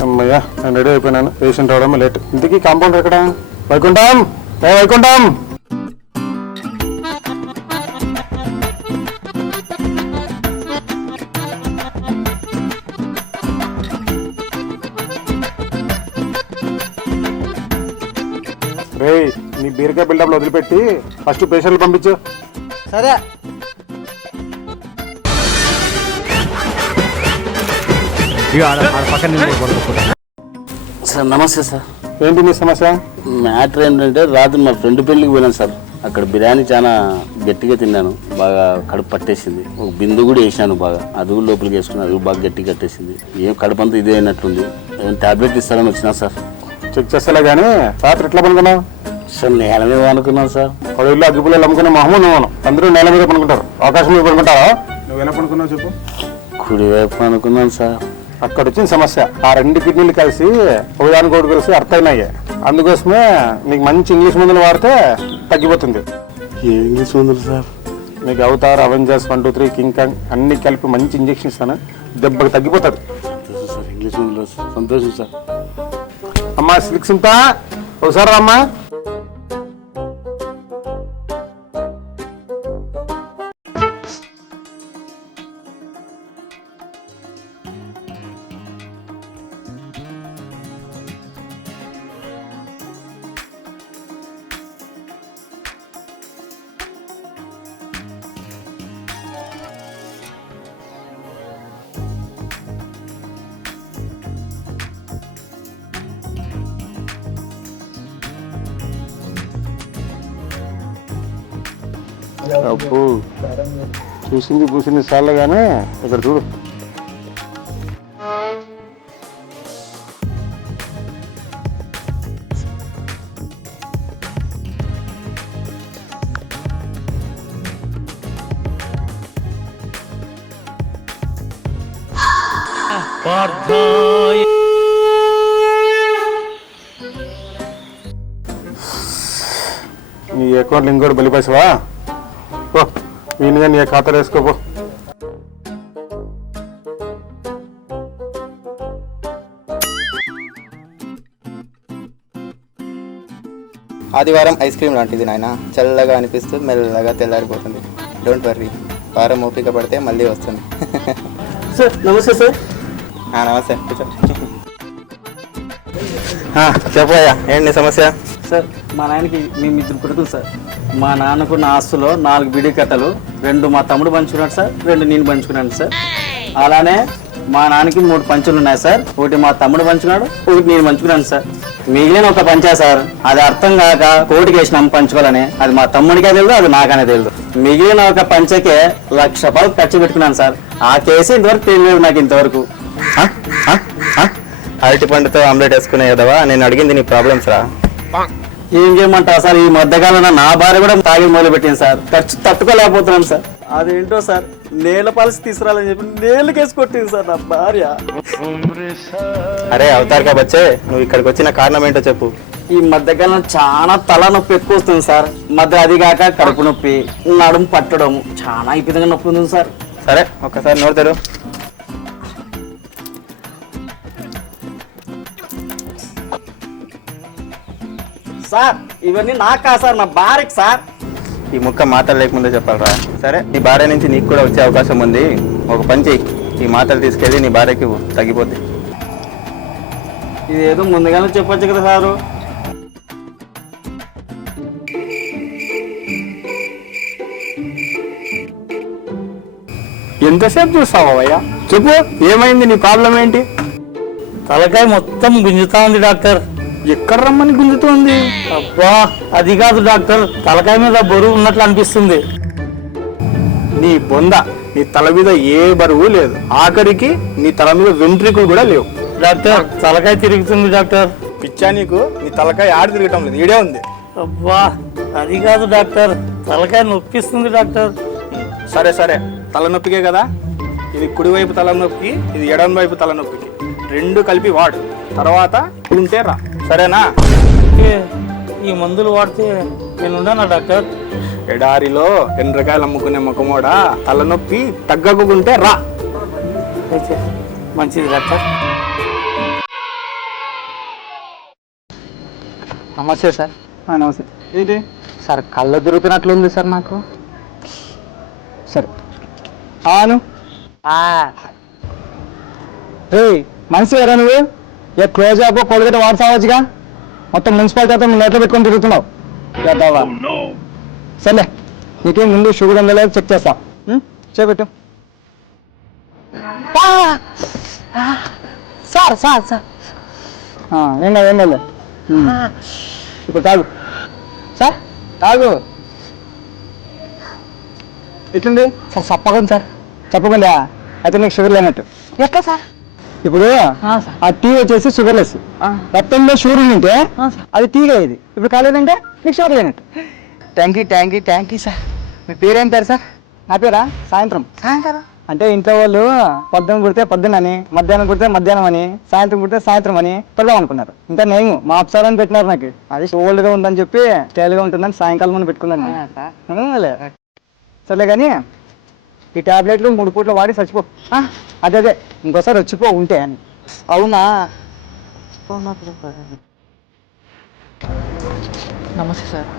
అమ్మయ్యా నేను ready అయిపోయినాను. Patient అవడం లేట్. ఇంతకీ కాంపౌండర్ ఎక్కడ? వైకుంఠం, వైకుంఠం. రే నీ బీరకాయ బిల్డప్లు వదిలిపెట్టి ఫస్ట్ పేషెంట్లు పంపించు. సరే. సార్ నమస్తే సార్. ఏంటి మీ సమస్య? మ్యాటర్ ఏంటంటే రాత్రి మా ఫ్రెండ్ పెళ్ళికి పోయినాను సార్. అక్కడ బిర్యానీ చాలా గట్టిగా తిన్నాను, బాగా కడుపు పట్టేసింది. ఒక బిందు కూడా వేసాను బాగా, అది కూడా లోపలికి వేసుకున్నాను, అది బాగా గట్టి కట్టేసింది. ఏం కడుపు అంతా ఇదే అయినట్టుంది. టాబ్లెట్ ఇస్తారని వచ్చినా సార్. చెక్ చేస్తలే కానీ రాత్రి ఎట్లా పనుకున్నావు? సార్ నేల మీద అనుకున్నాను సార్. పడుగుల్లో అగ్గిపుల్లలు అమ్ముకునే మొహమ్మద్ నువ్వు. అందరూ నేల మీద పనుకుంటారు, అవకాశం మీద పనుకుంటారా? నువ్వు ఎలా పనుకున్నావు చెప్పు. కుడివైపు అనుకున్నాను సార్. అక్కడ వచ్చిన సమస్య ఆ రెండు కిడ్నీలు కలిసి ఒకదానికి ఒకటి కలిసి అర్థమైనాయి. అందుకోసమే నీకు మంచి ఇంగ్లీష్ మందులు వాడితే తగ్గిపోతుంది. ఏ ఇంగ్లీష్ మందులు సార్? నీకు అవతార్, అవెంజర్స్ 1, 2, 3, కింగ్ కాంగ్ అన్ని కలిపి మంచి ఇంజక్షన్ ఇస్తాను, దెబ్బకి తగ్గిపోతుంది. సార్ ఇంగ్లీష్ మందులు సంతోషం సార్. అమ్మా సిల్క్ సింతా ఒకసారి రామ్మా. అప్పు చూసింది పూసింది చాలు కానీ ఇక్కడ చూడు. నీ అకౌంట్లో ఇంకోటి బలిపేసావా? వీనిగా నీ ఖాతాలో వేసుకోపో. ఆదివారం ఐస్ క్రీమ్ లాంటిది నాయన, చల్లగా అనిపిస్తూ మెల్లగా తెల్లారిపోతుంది. డోంట్ వర్రీ, వారం ఓపిక పడితే మళ్ళీ వస్తుంది. సార్ నమస్తే సార్. నమస్తే. చెప్పయ్యా, ఏంటి సమస్య? సార్ మా నాయనకి మేము 2 కొడుకులు సార్. మా నాన్నకున్న ఆస్తులో 4 బిడి కట్టలు, 2 మా తమ్ముడు పంచుకున్నాడు సార్, 2 నేను పంచుకున్నాను సార్. అలానే మా నాన్నకి 3 పంచులు ఉన్నాయి సార్. 1 మా తమ్ముడు పంచుకున్నాడు, 1 నేను పంచుకున్నాను సార్. మిగిలిన ఒక పంచా సార్, అది అర్థం కాక కోటికి వేసినాం పంచుకోవాలని. అది మా తమ్ముడికే తెలియదు, అది నాకనే తెలియదు. మిగిలిన ఒక పంచకే 1,00,000 రూపాయలు ఖర్చు పెట్టుకున్నాను సార్. ఆ కేసు ఇంతవరకు తెలియదు నాకు ఇంతవరకు. అరటి పండుతో ఆమ్లెట్ వేసుకునే కదవా, నేను అడిగింది నీ ప్రాబ్లమ్స్ రా. ఏం చేయమంటావు సార్, ఈ మధ్యకాలంలో నా భార్య కూడా తాగి మొదలు పెట్టింది సార్. ఖర్చు తట్టుకోలేకపోతున్నాను సార్. అదేంటో సార్, నేల పాలసీ తీసుకురాలని చెప్పి నేలకేసి కొట్టింది సార్ నా భార్య. అరే అవతార్ బచ్చే, నువ్వు ఇక్కడికి వచ్చిన కారణం ఏంటో చెప్పు. ఈ మధ్యకాలం చాలా తలనొప్పి ఎక్కువ వస్తుంది సార్. అది కాక కడుపు నొప్పి, నడుము పట్టడం, చాలా ఈ విధంగా నొప్పి ఉంది సార్. సరే ఒక్కసారి నోడతారు. సార్ ఇవన్నీ నాకు కాదు సార్, నా భార్యకి సార్. ఈ ముక్క మాటలు లేకముందే చెప్పాలరా. సరే నీ భార్య నుంచి నీకు కూడా వచ్చే అవకాశం ఉంది. ఒక పని చెయ్యి, ఈ మాటలు తీసుకెళ్ళి నీ భార్యకి తగ్గిపోద్ది. ఇదేదో ముందుగానే చెప్పొచ్చు కదా సారు. ఎంతసేపు చూస్తావా అయ్యా? చెప్పు, ఏమైంది? నీ ప్రాబ్లం ఏంటి? తలకాయ మొత్తం గుంజుతా ఉంది డాక్టర్. ఎక్కడ రమ్మని గుంజుతోంది? అబ్బా అది కాదు డాక్టర్, తలకాయ మీద బరువు ఉన్నట్లు అనిపిస్తుంది. నీ బొంద, నీ తల మీద ఏ బరువు లేదు. ఆఖరికి నీ తల మీద వెంట్రుకలు కూడా లేవు. డాక్టర్ తలకాయ తిరుగుతుంది డాక్టర్. పిచ్చా నీకు? నీ తలకాయ ఆడి తిరగటం లేదు, ఈడే ఉంది. అబ్బా అది కాదు డాక్టర్, తలకాయ నొప్పిస్తుంది డాక్టర్. సరే సరే, తలనొప్పికే కదా, ఇది కుడివైపు తలనొప్పికి, ఇది ఎడం వైపు తలనొప్పికి, రెండు కలిపి వాడు. తర్వాత ఉంటే రా, సరేనా? అంటే ఈ మందులు వాడితే నేను ఉన్నానా డాక్టర్? ఎడారిలో ఎండ్రకాయలు అమ్ముకునే మొక్కమోడా, తలనొప్పి తగ్గకుంటే రా. అయితే మంచిది డాక్టర్. నమస్తే సార్. నమస్తే. ఏంటి సార్ కళ్ళు దొరికినట్లుంది సార్ నాకు. సరే ఆను రే మనిషి ఎరా నువ్వు? ఏ క్లోజ్ అప్ కొడుగట వాడుతావచ్చుగా, మొత్తం మున్సిపాలిటీ అంతా నెట్లో పెట్టుకొని తిరుగుతున్నావు. చేద్దావా? సర్లే, నీకేం ముందు షుగర్ ఉందో లేదో చెక్ చేస్తా. చేపెట్టు. సార్ సార్ సార్ ఏం కాదు ఏం కాదు. ఇప్పుడు తాగు సార్ తాగు. ఎట్లుంది? సార్ చెప్పకండి సార్. చెప్పకుండా అయితే నీకు షుగర్ లేనట్టు. ఎట్లా సార్? ఇప్పుడు ఆ టీ వచ్చేసి షుగర్లెస్. రక్తంలో షుగర్ ఉంటే అది టీగా ఇది. ఇప్పుడు కాలేదంటే నీకు షుగర్ లేనట్టు. Thank you sir. మీ పేరేం పేరు సార్? నా పేరా సాయంత్రం. సాయంకాలం అంటే ఇంట్లో వాళ్ళు పొద్దున కుడితే పొద్దున్నని, మధ్యాహ్నం కుడితే మధ్యాహ్నం అని, సాయంత్రం కుడితే సాయంత్రం అని పెడదాం అనుకున్నారు. ఇంకా నేను మా అప్సారాన్ని పెట్టినారు నాకు. అది ఓల్డ్గా ఉందని చెప్పి స్టైల్గా ఉంటుందని సాయంకాలం మనం పెట్టుకున్నాను. సర్లే కానీ ఈ టాబ్లెట్లు 3 పూట్లు వాడి చచ్చిపో. అదే ఇంకోసారి వచ్చిపో ఉంటే అని. అవునా? నమస్తే సార్.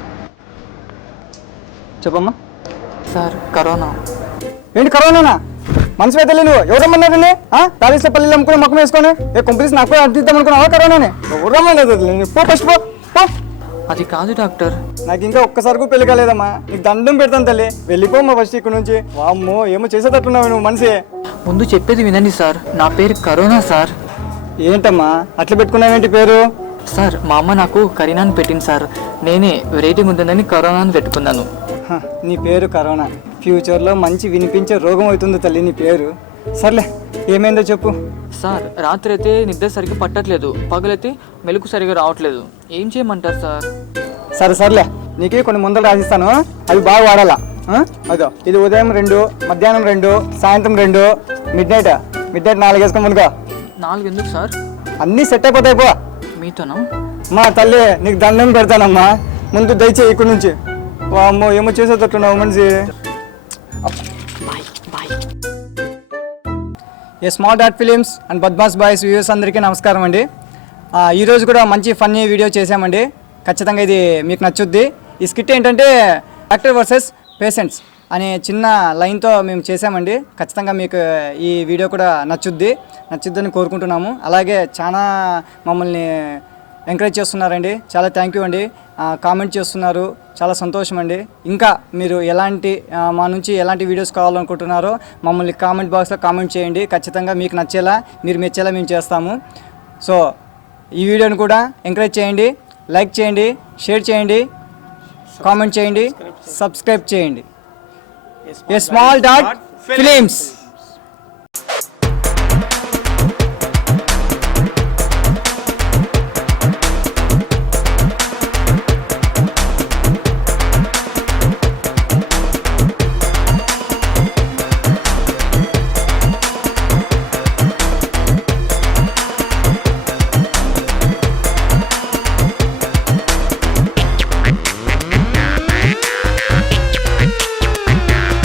చెప్పమ్మా. Sir corona. ఏంటి కరోనా? మనసు పెట్టలే నువ్వు. ఎవరమ్మన్నారండి? తాళిస్తే పల్లీలు అమ్ముకుని మొక్కం వేసుకొని ఏ కంపెనీస్ నాకు అంటిద్దాం అనుకున్నావా కరోనాని? ఎవరమ్మన్నారు? పో ఫస్ట్ పో. అది కాదు డాక్టర్. నాకు ఇంకా ఒక్కసారి పెళ్లి కాలేదమ్మా. నీకు దండం పెడతాను తల్లి. వెళ్ళిపోమ్మా ఫస్ట్ ఇక్కడ నుంచి. వామ్మో ఏమో చేసేటట్టున్నావు నువ్వు మనిషి. ముందు చెప్పేది వినండి సార్. నా పేరు కరోనా సార్. ఏంటమ్మా అట్లా పెట్టుకున్నావేంటి పేరు? సార్ మా అమ్మ నాకు కరీనాని పెట్టింది సార్. నేనే వెరైటీగా ఉంటుందని కరోనాని పెట్టుకున్నాను. నీ పేరు కరోనా. ఫ్యూచర్లో మంచి వినిపించే రోగం అవుతుంది తల్లి నీ పేరు. సర్లే ఏమైందో చెప్పు. సార్ రాత్రి అయితే నిద్ర సరిగ్గా పట్టట్లేదు, పగలైతే మెలకు సరిగా రావట్లేదు. ఏం చేయమంటారు సార్? సర్లే నీకు కొన్ని ముందలు రాసిస్తాను, అవి బాగా వాడాలా. అదో ఇది ఉదయం 2, మధ్యాహ్నం 2, సాయంత్రం 2, మిడ్ నైట్ 4 వేసుకొని ముందుగా. 4 ఎందుకు సార్? అన్నీ సెట్ అయిపోతాయి పో. మీతోనా? మా తల్లి నీకు దండం పెడతానమ్మా. ముందు దయచేయి ఇక్కడ నుంచి. వామ్మో ఏమో చేసేటట్టున్నావు మనిషి. A smart art films and Badmash boys viewers అందరికీ నమస్కారం అండి. ఈరోజు కూడా మంచి ఫన్నీ వీడియో చేసామండి. ఖచ్చితంగా ఇది మీకు నచ్చుద్ది. ఈ స్కిట్ ఏంటంటే డాక్టర్ వర్సెస్ పేషెంట్స్ అనే చిన్న లైన్తో మేము చేసామండి. ఖచ్చితంగా మీకు ఈ వీడియో కూడా నచ్చుద్దని కోరుకుంటున్నాము. అలాగే చాలా మమ్మల్ని ఎంకరేజ్ చేస్తున్నారండి. చాలా థ్యాంక్ యూ అండి. కామెంట్ చేస్తున్నారు, చాలా సంతోషం అండి. ఇంకా మీరు మా నుంచి ఎలాంటి వీడియోస్ కావాలనుకుంటున్నారో మమ్మల్ని కామెంట్ బాక్స్లో కామెంట్ చేయండి. ఖచ్చితంగా మీకు నచ్చేలా, మీరు మెచ్చేలా మేము చేస్తాము. సో ఈ వీడియోని కూడా ఎంకరేజ్ చేయండి, లైక్ చేయండి, షేర్ చేయండి, కామెంట్ చేయండి, సబ్స్క్రైబ్ చేయండి. A small dot films.